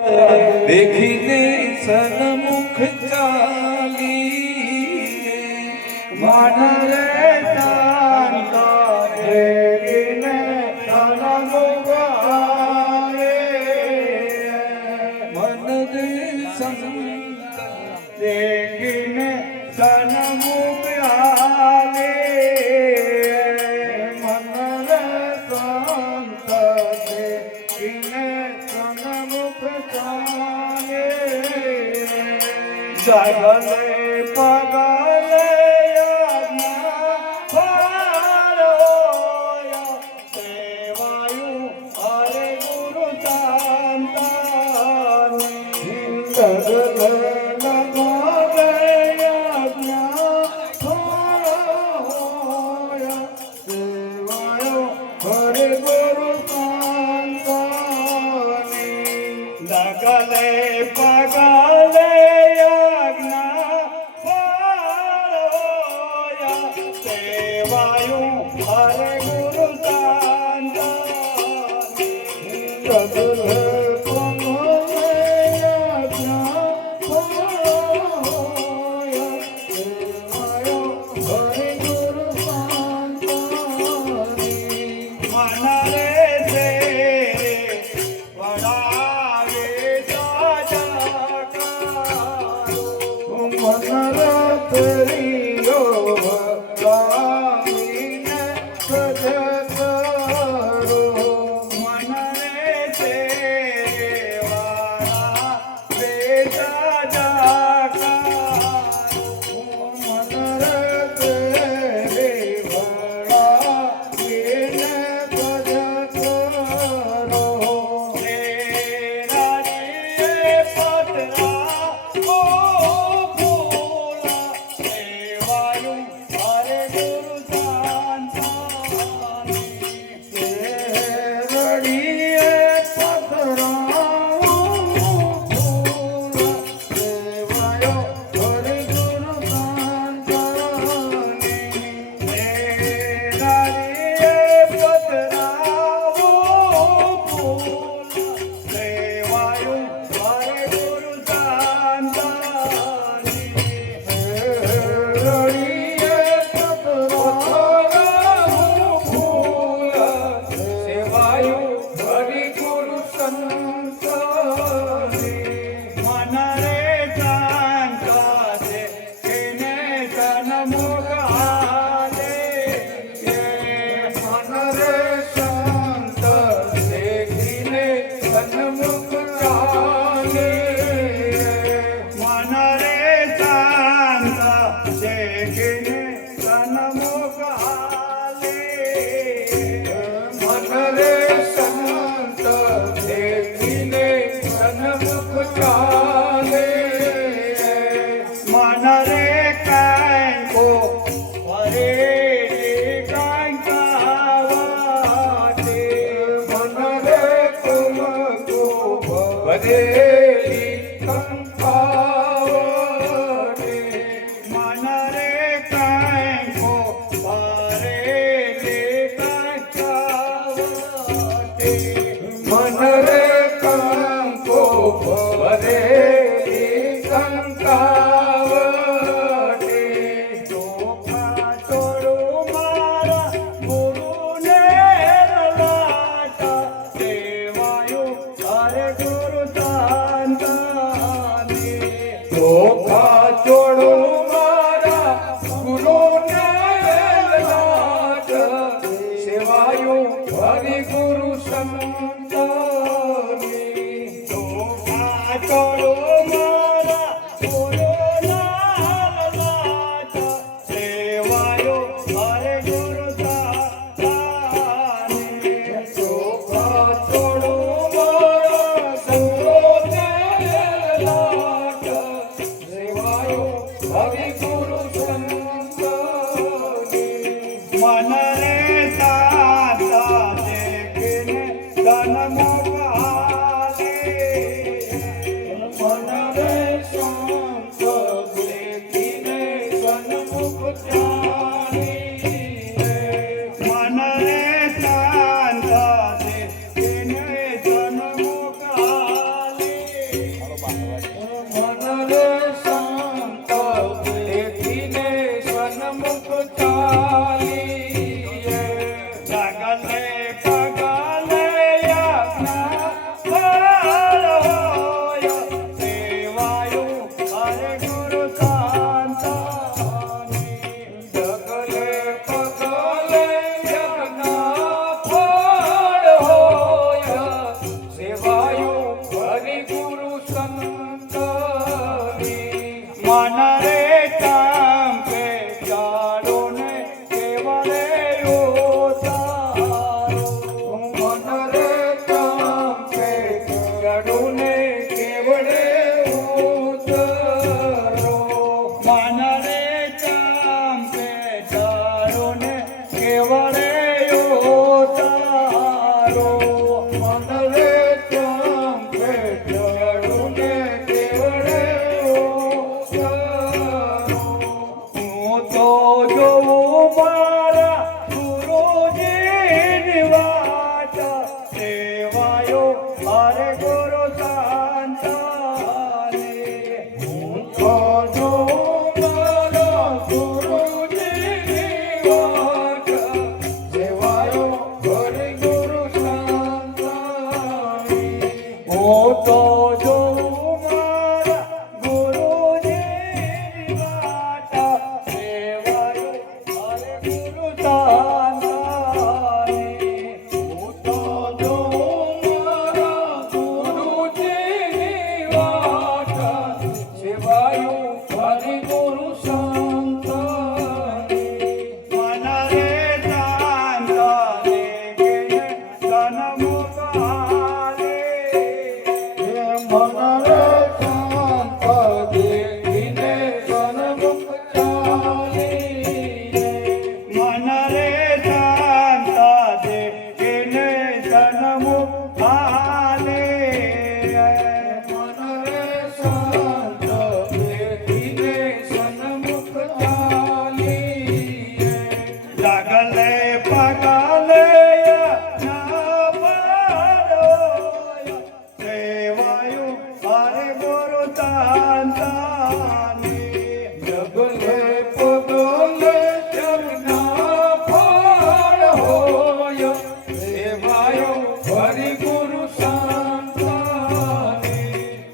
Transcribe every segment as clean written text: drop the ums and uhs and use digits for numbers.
देखिने सन्मुख चालीए मन रे शांता देखिने सन्मुख आए मन रे संत देखिने सन्मुख आए मन रे शांत देखिने सन्मुख आए जगले पगले लगले पगले यज्ञ होया सेवायु हरे गुरु संतानी लगले पगले यज्ञ होया सेवायु हरे गुरु संतानी मन रे तेरे बड़ा मनरतरियो रामीने सजकरो मन रे देवारा बेटा जाका मनरते देवारा बेने सजकरो रे रानी पतरा मन મન રે સંત દેખીને સન્મુખ ચાલીએ સગલે પગલે યજ્ઞ ફળ હોય સેવાયું હરે ગુરુ શાંતાની જગલે પગલે યજ્ઞ ફળ હોય સેવાયું હરિ ગુરુ સંતની મન રે ચાંપે ચારો ને કેવળે ઉતારો મન રે ચાંપે ચડુને કેવડે ઉતરો મન રે ચાંપે ચારો ને કેવળે ઉતારો મન રે ચાંપે ચડુને કેવડે ઉતરો હું તો જોઉં મારા ગુરુજીની વાટ સેવાયો હરે ગુરુ શાંતાની હું તો જોઉં મારા ગુરુજીની વાટ સેવાયો હરિ ગુરુ શાંતાની હું તો જોઉં મારા ગુરુજીની વાટ સેવાયો હરે ગુરુ શાંતાની હું તો જોઉં મારા ગુરુજીની વાટ સેવાયું હરિ ગુરુ સંતની મન રે શાંત દેખીને સન્મુખ હાલે મન રે શાંત દેખીને સન્મુખ ચાલીએ મન રે શાંત દેખીને સન્મુખ હાલે મન રે શાંત દેખીને સન્મુખ ચાલીએ સગલે પગલે યજ્ઞ ફળ હોય સેવાયું હરે ગુરુ શાંતાની જગલે પગલે યજ્ઞ ફળ હોય સેવાયો હરિ ગુરુ સંતની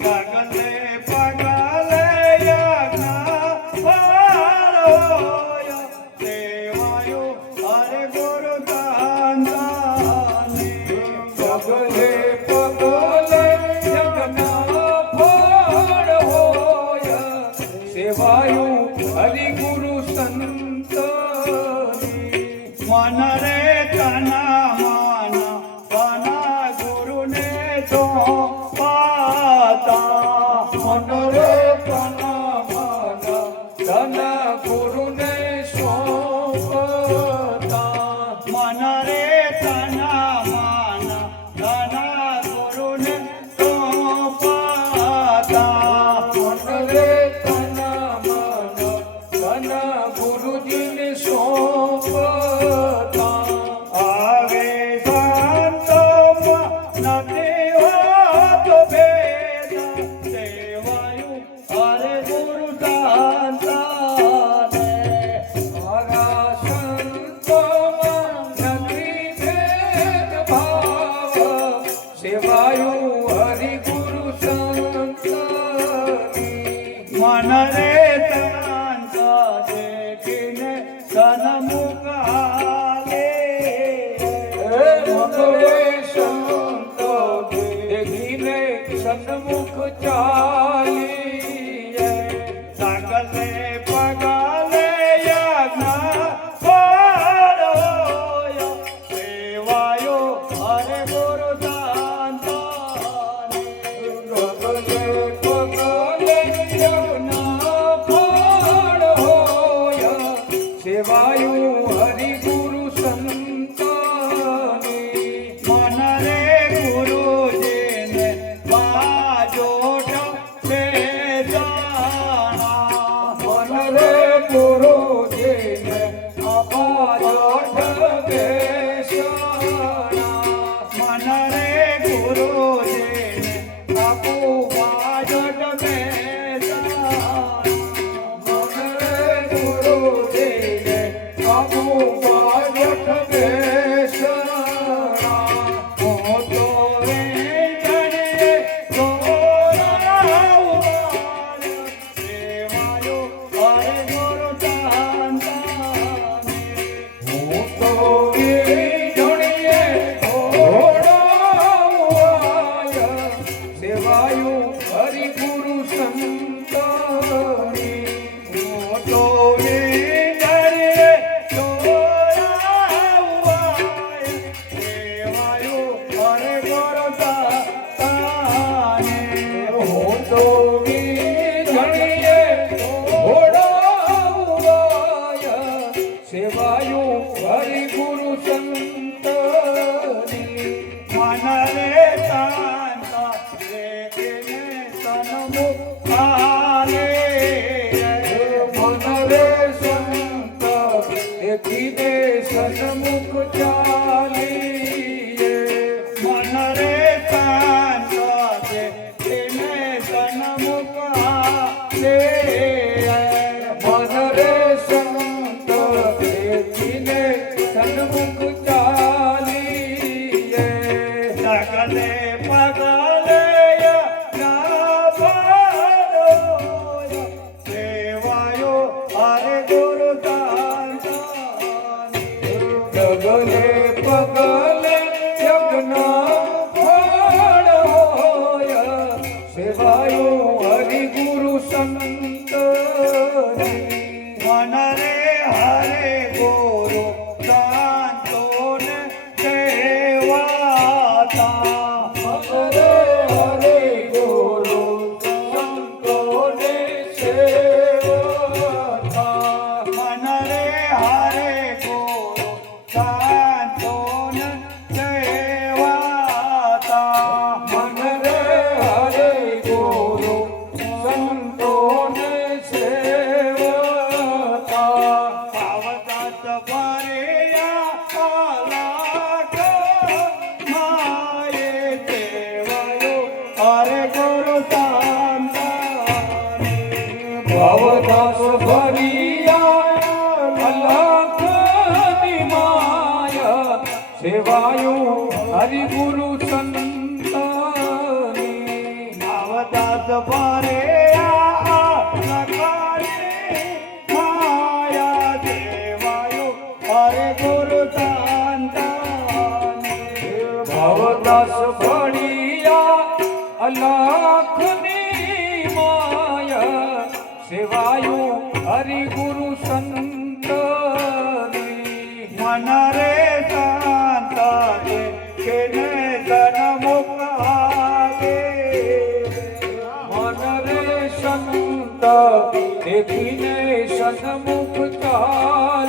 સગલે પગલે યજ્ઞ ફળ હોય સેવાયું હરે ગુરુ શાંતાની જગલે પગલે યજ્ઞ ફળ હોય સેવાયું હરિ ગુરુ સંતની મન રે તના મન તના ગુરુને તો પાતા મન રે તન મન ધન ગુરુને સોંપતા મન રે તના મન તના ગુરુને તો પાતા મન રે તન મન ધન ગુરુજીને સોંપતા આવે સંતોમાં નથી હોતો ભેદ સેવાયું હરે ગુરુ શાંતાને મારા સંતોમાં નથી ભેદભાવ સેવાયું હરિ ગુરુ સંતની મન રે શાંત દેખીને સન્મુખ હાલે મન રે સંત દેખીને સન્મુખ ચાલીએ સગલે પગલે યજ્ઞ ફળ હોય સેવાયો હરે ગુરુ શાંતાની પગલે પગલે યજ્ઞ ફળ હોય સેવાયું હરિ ગુરુ સંતની મન રે ગુરુજીને બાજોટ સે જાણા મન રે ગુરુજીને અપાજોઠ બેસણા મન રે ગુરુજીને આપું વાજટ બેસાણા ગુરુજીને આપું બાજટ બેસણા હું તો વેચણીએ ગોરાઉવાલ સેવાયો હરે ગુરુ તાંતાને હું તો વીજળીએ ઘોડાવાય સેવાયું હરિગુરુ સંતની હું તો વીજળીએ ગોરાઉવાલ સેવાયો હરે ગુરુ તાંતાને હું તો વીજળીએ ઘોડાવાય સેવાયું હરિગુરુ સંતની મન રે તાંતા દેખને સન્મુખ આલે મન રે સંત દેખીને સન્મુખ ચાલીએ મન રે તાંતા દેખને સન્મુખ આલે મન રે સંત દેખીને સન્મુખ ચાલીએ સકલે પગલે ના પાડો સેવાયો હરે ગુરુ તાંતાની ડગલે પગલે યજ્ઞ ફળ હોય સેવાયું હરિગુરુ સંતની મન રે હરે ગુરુ સંતોને સેવાતા હરે હરે ગુરુ સંતોને સેવતા મન રે હરે ગુરુ સંતોને સેવાતા મન રે હરે ગુરુ સંતોને સેવતા આવતા ભર્યા આલાખ માયે સેવાયો હરે ગુરુ તાંતાની ભવદાસ ભરિયા અલખની માયા સેવાયું હરિગુરુ સંતની આવતા ભર્યા આલાખની માયા સેવાયો હરે ગુરુ તાંતાની ભવદાસ ભરિયા અલખની માયા સેવાયું હરિગુરુ સંતની મન રે શાંતા કેને જનમુખ આગે મન રે સંત દેખીને સન્મુખ ચાલીએ